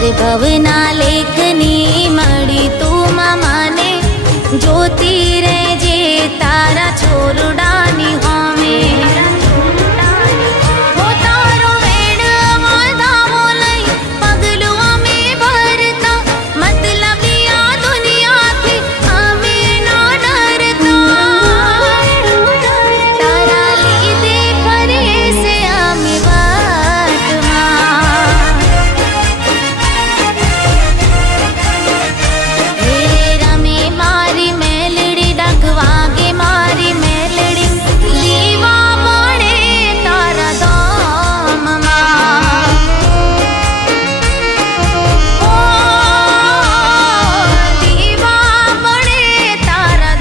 ભવના લેખની મળી તું મામાને જોતી રહેજે તારા છોરડાની હોમે હો તારો વેણ વધાવો લઈ પગલું અમે ભરતા મતલબી આ દુનિયાથી અમે ના ડરતા તારા લીધે ફરે છે અમે વાતમાં રમે મારી મેલડી ડગ વાગે મારી મેલડી લીવા મળે તારા ધામમાં લીવા મળે તારા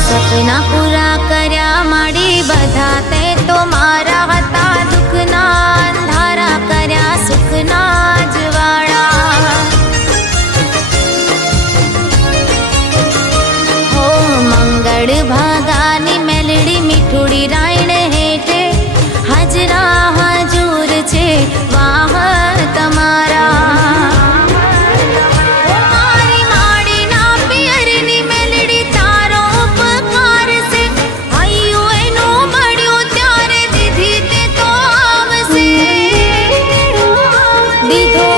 સપના પૂરા કર્યા મળી બધા તે તો મારા હતા દુઃખના અંધારા કર્યા સુખના જવાળા હો મંગળ ભાગાની મેલડી મીઠુડી રાયણ હેઠે હાજરા હાજુર છે વાહ તમારા દીધો